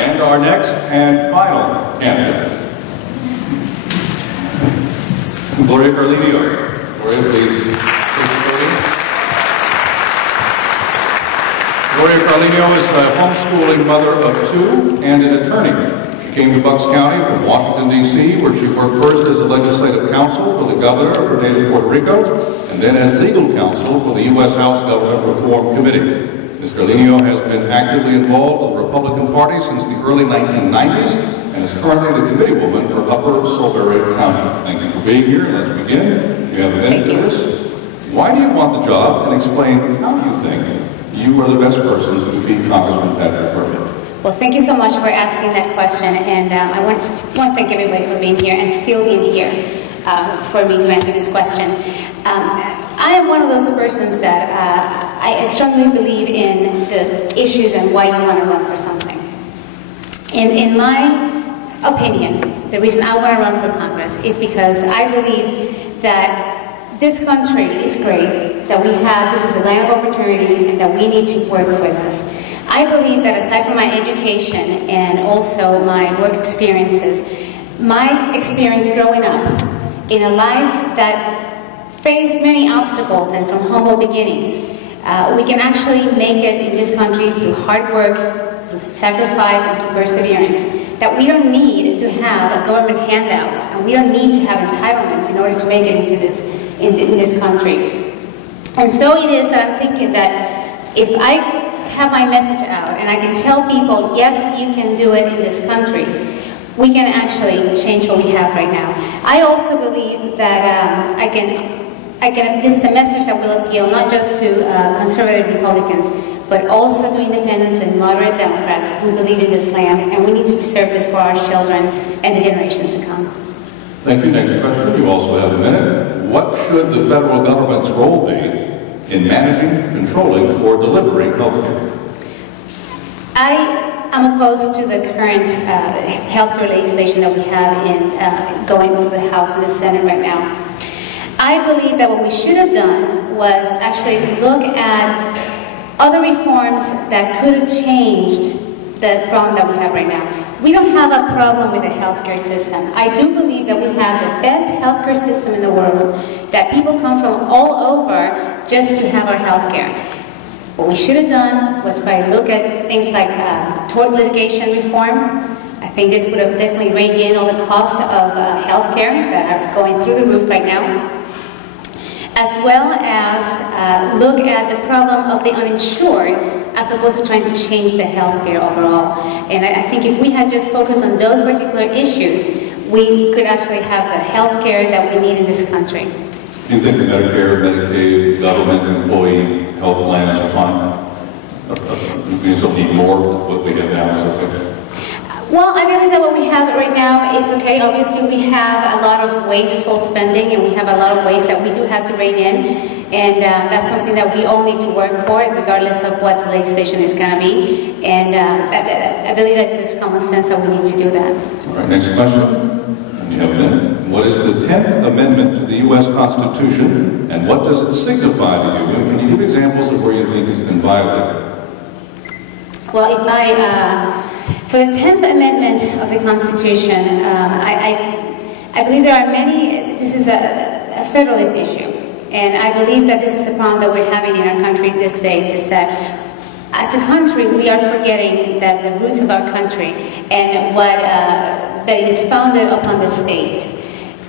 And our next and final candidate, Gloria Carlineo. Gloria, please. Gloria Carlineo is a homeschooling mother of two and an attorney. She came to Bucks County from Washington, D.C., where she worked first as a legislative counsel for the governor of her native Puerto Rico, and then as legal counsel for the U.S. House Government Reform Committee. Ms. Carlineo has been actively involved with the Republican Party since the early 1990s and is currently the committee woman for Upper Solberry County. Thank you for being here, and let's begin. You have a minute for this. Why do you want the job, and explain how you think you are the best person to defeat Congressman Patrick Murphy? Well, thank you so much for asking that question, and I want to thank everybody for being here and still being here for me to answer this question. I am one of those persons that I strongly believe in the issues and why you want to run for something. In my opinion, the reason I want to run for Congress is because I believe that this country is great, that this is a land of opportunity, and that we need to work for this. I believe that aside from my education and also my work experiences, my experience growing up in a life that faced many obstacles and from humble beginnings, we can actually make it in this country through hard work, through sacrifice, and through perseverance. That we don't need to have government handouts, and we don't need to have entitlements in order to make it into this country. And so it is that I'm thinking that if I have my message out and I can tell people, yes, you can do it in this country, we can actually change what we have right now. I also believe that this is a message that will appeal not just to conservative Republicans, but also to independents and moderate Democrats who believe in this land, and we need to preserve this for our children and the generations to come. Thank you. Next question. You also have a minute. What should the federal government's role be in managing, controlling, or delivering health care? I am opposed to the current health care legislation that we have going through the House and the Senate right now. I believe that what we should have done was actually look at other reforms that could have changed the problem that we have right now. We don't have a problem with the healthcare system. I do believe that we have the best healthcare system in the world, that people come from all over just to have our healthcare. What we should have done was probably look at things like tort litigation reform. I think this would have definitely reined in all the costs of healthcare that are going through the roof right now, as well as look at the problem of the uninsured, as opposed to trying to change the healthcare overall. And I think if we had just focused on those particular issues, we could actually have the healthcare that we need in this country. Do you think the Medicare, Medicaid, government employee health plans are fine? We still need more of what we have now, is okay? Well, I believe that what we have right now is okay. Obviously, we have a lot of wasteful spending, and we have a lot of waste that we do have to rein in. And that's something that we all need to work for, regardless of what the legislation is going to be. And I believe that's just common sense that we need to do that. All right, next question. You have a minute. What is the 10th Amendment to the U.S. Constitution, and what does it signify to you? And can you give examples of where you think it's been violated? Well, for the 10th Amendment of the Constitution, I believe there are many. This is a federalist issue. And I believe that this is a problem that we're having in our country these days, is that as a country, we are forgetting that the roots of our country and what that is founded upon the states.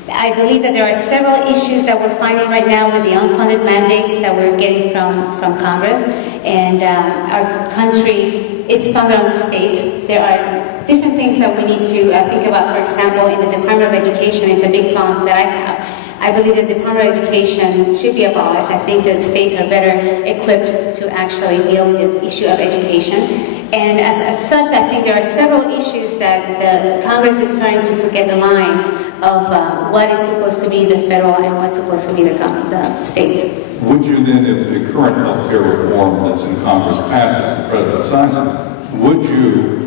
I believe that there are several issues that we're finding right now with the unfunded mandates that we're getting from Congress, and our country is founded on the states. There are different things that we need to think about. For example, in the Department of Education is a big problem that I have. I believe that the Department of Education should be abolished. I think that states are better equipped to actually deal with the issue of education. And as such, I think there are several issues that the Congress is starting to forget the line of what is supposed to be the federal and what's supposed to be the states. Would you then, if the current health care reform that's in Congress passes, the President signs it, would you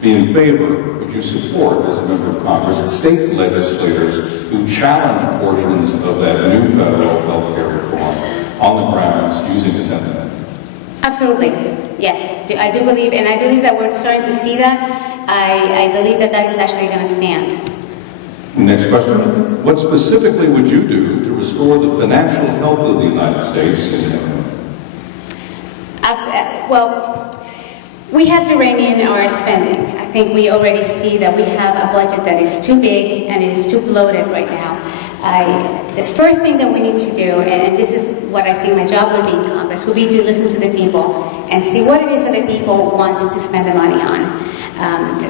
be in favor, would you support, as a member of Congress, state legislators who challenge portions of that new federal health care reform on the grounds using the 10th Amendment? Absolutely, yes. I do believe, and I believe that we're starting to see that. I believe that that is actually going to stand. Next question. What specifically would you do to restore the financial health of the United States? Well, we have to rein in our spending. I think we already see that we have a budget that is too big and it is too bloated right now. The first thing that we need to do, and this is what I think my job would be in Congress, would be to listen to the people and see what it is that the people want to spend the money on.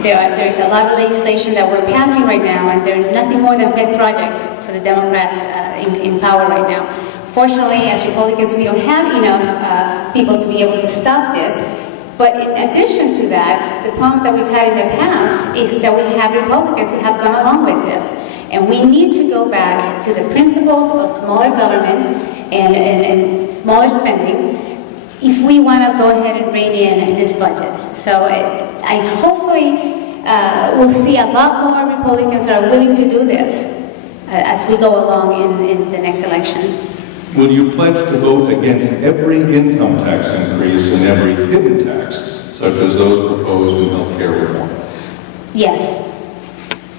There's a lot of legislation that we're passing right now, and they're nothing more than pet projects for the Democrats in power right now. Fortunately, as Republicans, we don't have enough people to be able to stop this. But in addition to that, the problem that we've had in the past is that we have Republicans who have gone along with this. And we need to go back to the principles of smaller government and smaller spending if we want to go ahead and rein in this budget. So I hopefully we'll see a lot more Republicans that are willing to do this as we go along in the next election. Will you pledge to vote against every income tax increase and every hidden tax, such as those proposed in health care reform? Yes.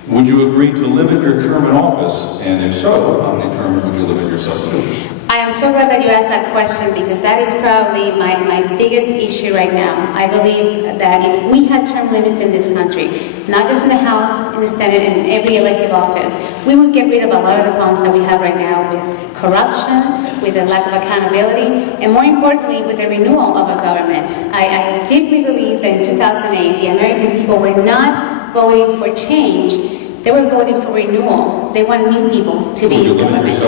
Would you agree to limit your term in office? And if so, how many terms would you limit yourself to? I am so glad that you asked that question, because that is probably my biggest issue right now. I believe that if we had term limits in this country, not just in the House, in the Senate, and in every elective office, we would get rid of a lot of the problems that we have right now with corruption, with the lack of accountability, and more importantly, with the renewal of our government. I deeply believe that in 2008, the American people were not voting for change. They were voting for renewal. They want new people to be in government.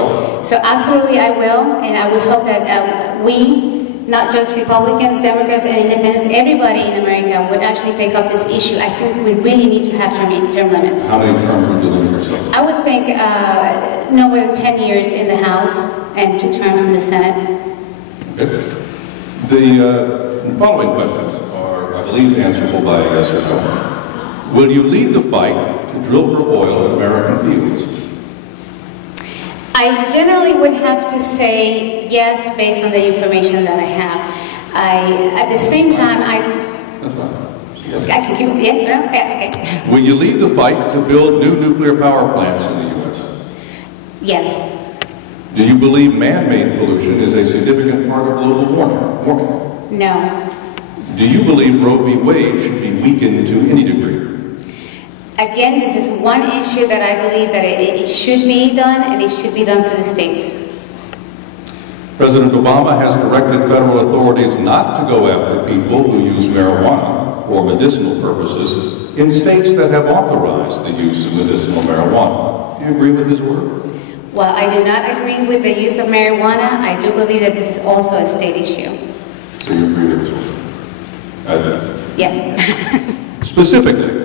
So absolutely I will, and I would hope that we, not just Republicans, Democrats, and Independents, everybody in America would actually take up this issue. I think we really need to have term limits. How many terms would you limit yourself? I would think no more than 10 years in the House and 2 terms in the Senate. Okay. The following questions are, I believe, answerable by yes or no. Will you lead the fight to drill for oil in American fields? I generally would have to say yes, based on the information that I have. At the same time, That's fine. Yes. I can give yes, no? Yeah, okay. Will you lead the fight to build new nuclear power plants in the U.S.? Yes. Do you believe man-made pollution is a significant part of global warming? No. Do you believe Roe v. Wade should be weakened to any degree? Again, this is one issue that I believe that it should be done, and it should be done through the states. President Obama has directed federal authorities not to go after people who use marijuana for medicinal purposes in states that have authorized the use of medicinal marijuana. Do you agree with his word? While I do not agree with the use of marijuana, I do believe that this is also a state issue. So you agree with his word? Yes. Specifically,